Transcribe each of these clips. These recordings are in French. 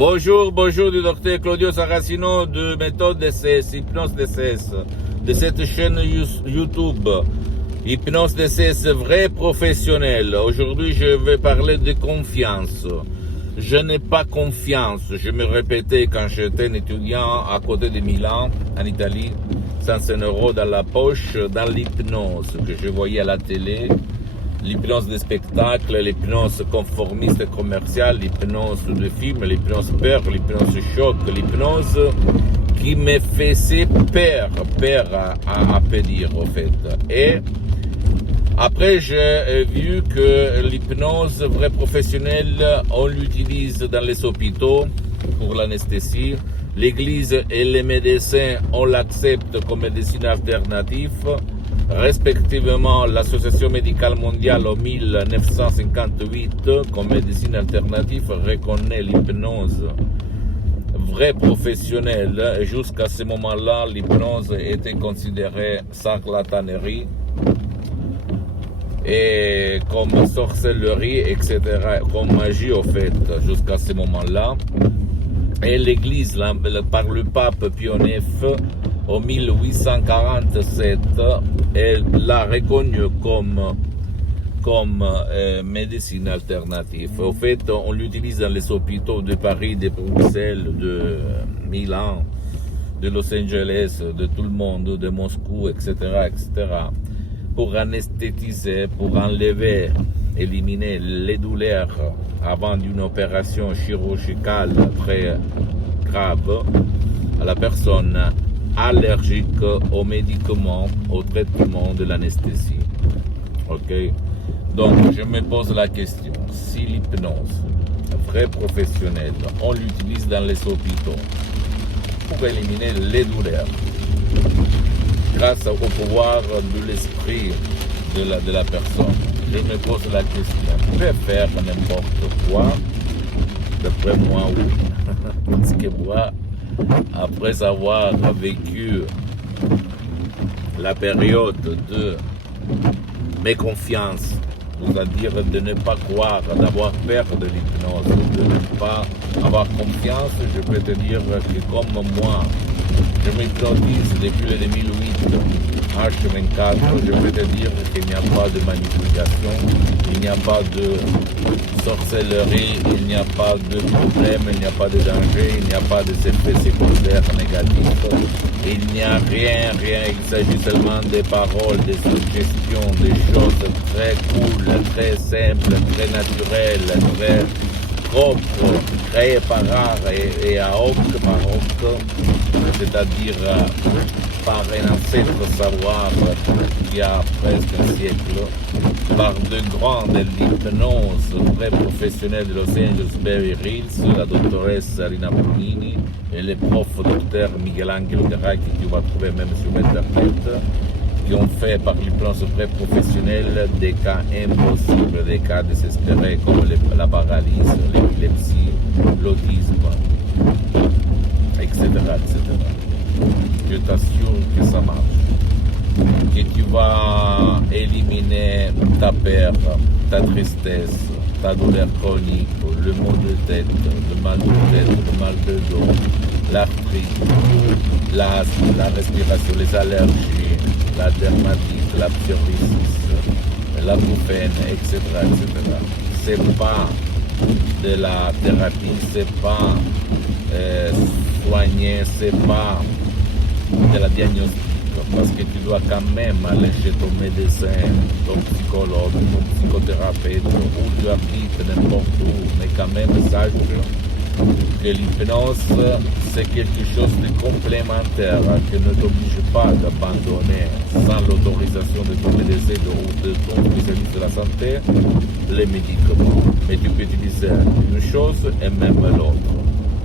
Bonjour, bonjour du docteur Claudio Saracino de méthode DCS, Hypnose DCS, de cette chaîne YouTube. Hypnose DCS vrai professionnel. Aujourd'hui, je vais parler de confiance. Je n'ai pas confiance. Je me répétais quand j'étais un étudiant à côté de Milan, en Italie, 105 € dans la poche, dans l'hypnose que je voyais à la télé. L'hypnose de spectacle, l'hypnose conformiste et commerciale, l'hypnose de film, l'hypnose peur, l'hypnose choc, l'hypnose qui me faisait peur à peu dire au fait. Et après j'ai vu que l'hypnose vraie professionnelle, on l'utilise dans les hôpitaux pour l'anesthésie. L'église et les médecins, on l'accepte comme médecine alternative. Respectivement, l'Association médicale mondiale en 1958 comme médecine alternative reconnaît l'hypnose vraie professionnelle. Jusqu'à ce moment-là, l'hypnose était considérée charlatanerie et comme sorcellerie, etc., comme magie au fait, jusqu'à ce moment-là. Et l'Église, par le pape Pie IX, en 1847, elle l'a reconnu comme médecine alternative. Au fait, on l'utilise dans les hôpitaux de Paris, de Bruxelles, de Milan, de Los Angeles, de tout le monde, de Moscou, etc., pour anesthésier, pour enlever, éliminer les douleurs avant d'une opération chirurgicale très grave à la personne allergique aux médicaments, au traitement de l'anesthésie. Ok? Donc, je me pose la question, si l'hypnose vraie professionnelle, on l'utilise dans les hôpitaux pour éliminer les douleurs, grâce au pouvoir de l'esprit de la personne, je me pose la question, je peux faire n'importe quoi, d'après moi, oui. Parce que moi, après avoir vécu la période de méconfiance, c'est-à-dire de ne pas croire, d'avoir peur de l'hypnose, de ne pas avoir confiance, je peux te dire que comme moi, je m'hypnotise depuis le 2008, H24, je peux te dire qu'il n'y a pas de manipulation, il n'y a pas de sorcellerie, il n'y a pas de problème, il n'y a pas de danger, il n'y a pas d'effets secondaires négatifs, il n'y a rien, il s'agit seulement des paroles, des suggestions, des choses très cool, très simples, très naturelles, très propres, créées par art et à hoc par hoc, c'est-à-dire par un ancêtre savoir qui a presque un siècle, par de grandes l'hypnose très professionnelle de Los Angeles Beverly Hills, la doctoresse Rina Brunini et le prof docteur Miguel Angel Garay, que tu vas trouver même sur Internet, qui ont fait par l'hypnose très professionnelle des cas impossibles, des cas désespérés comme la paralysie, l'épilepsie, l'autisme, etc., etc. Je t'assure que ça marche, que tu vas éliminer ta peur, ta tristesse, ta douleur chronique, le mal de tête, le mal de dos, l'arthrite, l'asthme, la respiration, les allergies, la dermatite, la psoriasis, la bouffène, etc., etc. C'est pas de la thérapie, c'est pas soigner, c'est pas de la diagnostic, parce que tu dois quand même aller chez ton médecin, ton psychologue, ton psychothérapeute, où tu habites, n'importe où, mais quand même sache que l'hypnose c'est quelque chose de complémentaire qui ne t'oblige pas d'abandonner sans l'autorisation de ton médecin ou de ton spécialiste de la santé les médicaments, mais tu peux utiliser une chose et même l'autre.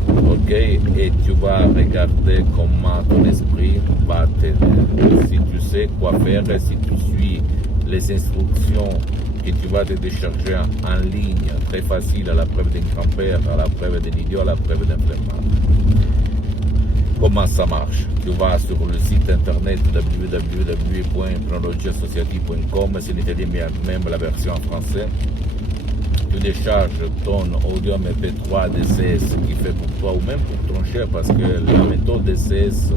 Ok, et tu vas regarder comment ton esprit va t'aider. Si tu sais quoi faire et si tu suis les instructions que tu vas te décharger en ligne, très facile, à la preuve d'un grand-père, à la preuve d'un idiot, à la preuve d'un flemmard. Comment ça marche? Tu vas sur le site internet www.hypnologieassociative.com, c'est en italien, mais même la version en français. tu décharges ton audio MP3 DCS qui fait pour toi ou même pour ton cher, parce que la méthode DCS,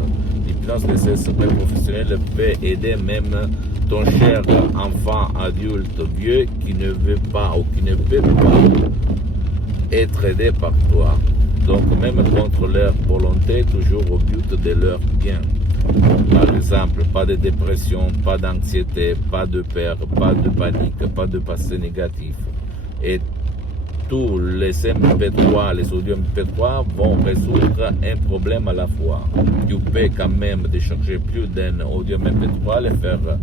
l'hypnose DCS professionnelle peut aider même ton cher enfant, adulte, vieux qui ne veut pas ou qui ne peut pas être aidé par toi. Donc même contre leur volonté, toujours au but de leur bien. Par exemple, pas de dépression, pas d'anxiété, pas de peur, pas de panique, pas de passé négatif. Et tous les MP3, les audios MP3 vont résoudre un problème à la fois. Tu peux quand même décharger plus d'un audio MP3, les faire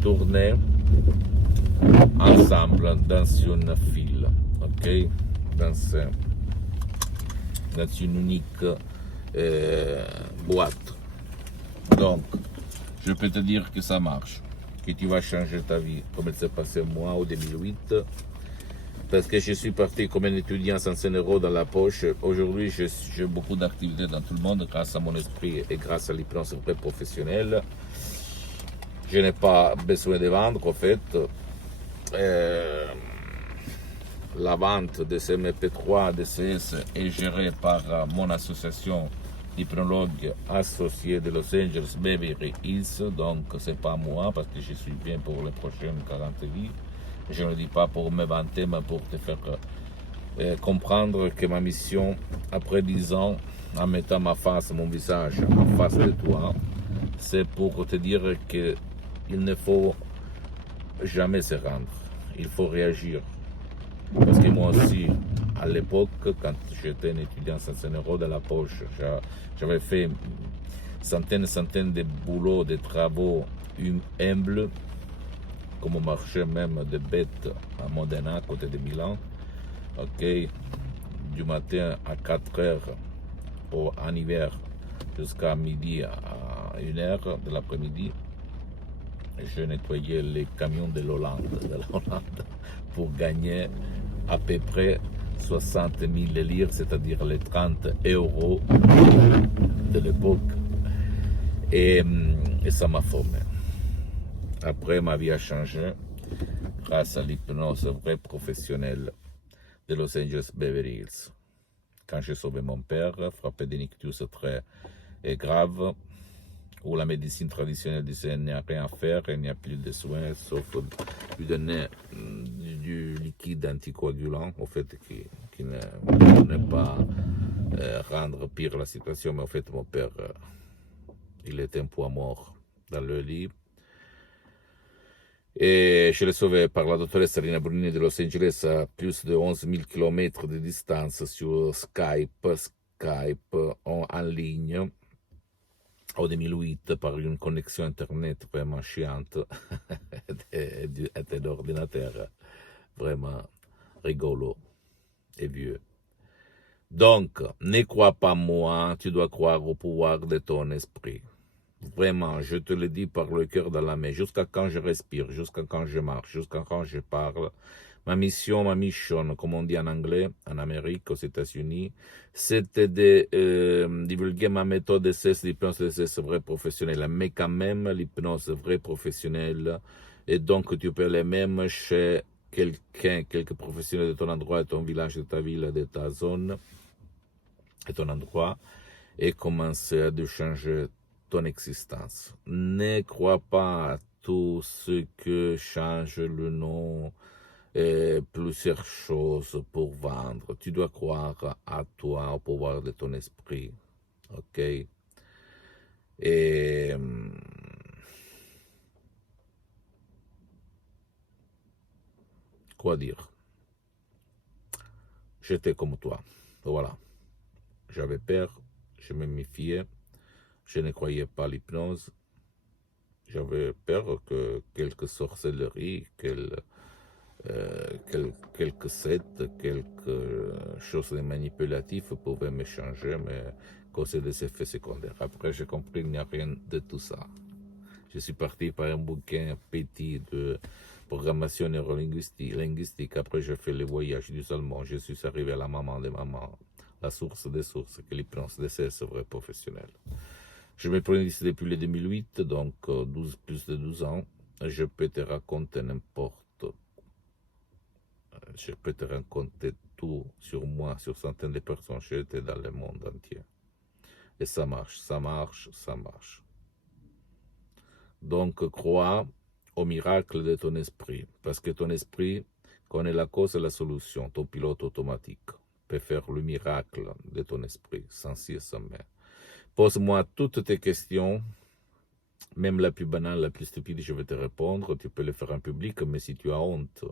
tourner ensemble dans une file, ok, dans une unique boîte. Donc, je peux te dire que ça marche, que tu vas changer ta vie, comme il s'est passé moi en 2008, parce que je suis parti comme un étudiant sans 100 € dans la poche. Aujourd'hui, j'ai beaucoup d'activités dans tout le monde grâce à mon esprit et grâce à l'hypnose professionnelle. Je n'ai pas besoin de vendre, en fait. La vente de ces MP3 DCS est gérée par mon association hypnologue associée de Los Angeles Beverly Hills, donc c'est pas moi parce que je suis bien pour les prochaines 40 vies. Je ne le dis pas pour me vanter, mais pour te faire comprendre que ma mission, après 10 ans, en mettant ma face, mon visage en face de toi, c'est pour te dire qu'il ne faut jamais se rendre, il faut réagir. Parce que moi aussi, à l'époque, quand j'étais un étudiant sans 100 € dans la poche, j'avais fait centaines et centaines de boulots, de travaux humbles, comme au marché même de bêtes à Modena, à côté de Milan. Ok, du matin à 4 heures en hiver jusqu'à midi à 1 heure de l'après-midi. Je nettoyais les camions de la Hollande pour gagner à peu près 60 000 lire, c'est-à-dire les 30 € de l'époque. Et ça m'a formé. Après, ma vie a changé grâce à l'hypnose vraie professionnelle de Los Angeles Beverly Hills. Quand j'ai sauvé mon père, frappé d'un ictus très grave, où la médecine traditionnelle disait qu'il n'y a rien à faire, il n'y a plus de soins, sauf lui donner du liquide anticoagulant, au fait, qui ne pas rendre pire la situation, mais en fait, mon père, il était un poids mort dans le lit. Et je l'ai sauvé par la doctoresse Rina Brunini de Los Angeles à plus de 11 000 km de distance sur Skype en ligne. En 2008, par une connexion internet vraiment chiante et d'ordinateur vraiment rigolo et vieux. Donc, ne crois pas moi, tu dois croire au pouvoir de ton esprit. Vraiment, je te le dis par le cœur dans la main, jusqu'à quand je respire, jusqu'à quand je marche, jusqu'à quand je parle. Ma mission, comme on dit en anglais, en Amérique, aux États-Unis, c'était de divulguer ma méthode d'essai, l'hypnose d'essai vrai professionnel, mais quand même l'hypnose vrai professionnelle. Et donc, tu peux aller même chez quelques professionnels de ton endroit, de ton village, de ta ville, de ta zone, de ton endroit, et commencer à changer ton existence. Ne crois pas à tout ce que change le nom et plusieurs choses pour vendre. Tu dois croire à toi, au pouvoir de ton esprit. Ok? Et quoi dire? J'étais comme toi. Voilà. J'avais peur, je me méfiais, je ne croyais pas à l'hypnose. J'avais peur que quelques sorcelleries, quelques sectes, quelque chose de manipulatif pouvaient me changer, mais causer des effets secondaires. Après, j'ai compris qu'il n'y a rien de tout ça. Je suis parti par un bouquin petit de programmation neurolinguistique. Après, j'ai fait le voyage du allemand. Je suis arrivé à la maman de maman, la source des sources, que l'hypnose d'essai c'est vrai professionnel. Je me prenais ici depuis le 2008, donc plus de 12 ans. Je peux te raconter n'importe Je peux te raconter tout sur moi, sur centaines de personnes. J'étais dans le monde entier. Et ça marche, ça marche, ça marche. Donc, crois au miracle de ton esprit, parce que ton esprit connaît la cause et la solution. Ton pilote automatique peut faire le miracle de ton esprit, sans cesse, sans mer. Pose-moi toutes tes questions, même la plus banale, la plus stupide, je vais te répondre. Tu peux le faire en public, mais si tu as honte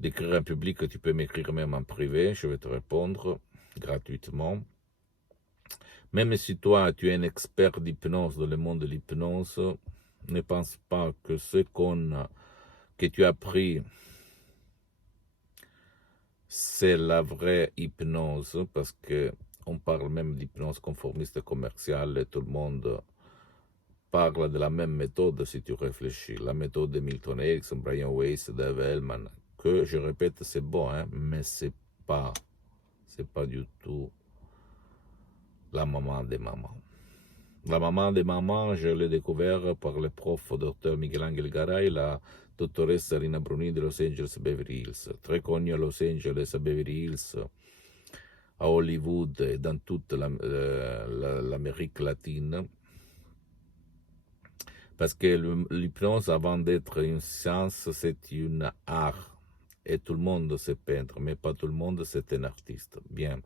d'écrire en public, tu peux m'écrire même en privé, je vais te répondre gratuitement. Même si toi, tu es un expert d'hypnose dans le monde de l'hypnose, ne pense pas que que tu as appris, c'est la vraie hypnose, parce que on parle même d'hypnose conformiste commerciale et tout le monde parle de la même méthode si tu réfléchis. La méthode de Milton Erickson, Brian Weiss, Dave Hellman, que je répète, c'est bon, hein, mais c'est pas du tout la maman des mamans. La maman des mamans, je l'ai découvert par le prof Dr. Miguel Angel Garay, la dottoressa Rina Bruni de Los Angeles Beverly Hills, très connue à Los Angeles, à Beverly Hills, à Hollywood et dans toute l'Amérique latine. Parce que l'hypnose, avant d'être une science, c'est une art. Et tout le monde sait peindre, mais pas tout le monde c'est un artiste. Bien.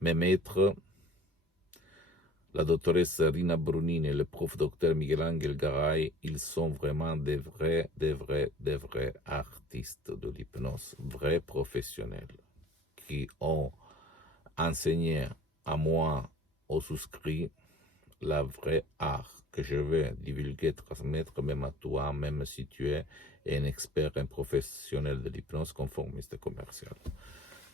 Mes maîtres, la doctoresse Rina Brunini et le prof docteur Miguel Angel Garay, ils sont vraiment des vrais artistes de l'hypnose, vrais professionnels, qui ont enseigné à moi, aux souscrits, la vraie art que je vais divulguer, transmettre même à toi, même si tu es un expert, un professionnel de l'hypnose conformiste commercial.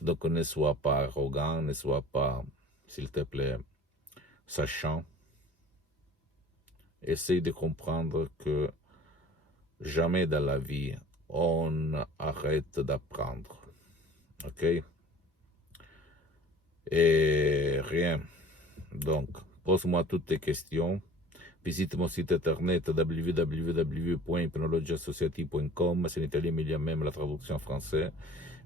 Donc ne sois pas arrogant, ne sois pas, s'il te plaît, sachant. Essaye de comprendre que jamais dans la vie on arrête d'apprendre. Ok? Et rien. Donc, pose-moi toutes tes questions. Visite mon site internet www.hypnologieassociative.com, c'est en italien, mais il y a même la traduction en français.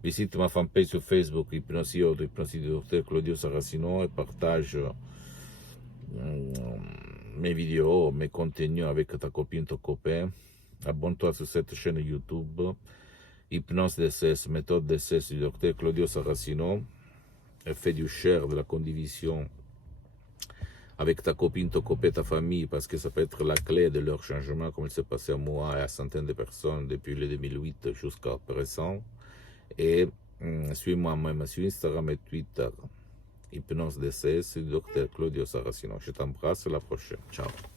Visite ma fanpage sur Facebook, Hypnosio du Dr. Claudio Saracino, et partage mes vidéos, mes contenus avec ta copine, ton copain. Abonne-toi sur cette chaîne YouTube, Hypnose DCS, méthode DCS du Dr. Claudio Saracino, et fais du share, de la condivision avec ta copine, ton copain, ta famille, parce que ça peut être la clé de leur changement, comme il s'est passé à moi et à centaines de personnes depuis le 2008 jusqu'à présent. Et suis-moi même sur Instagram et Twitter, Hypnose DCS, Dr. Claudio Saracino. Je t'embrasse, à la prochaine. Ciao.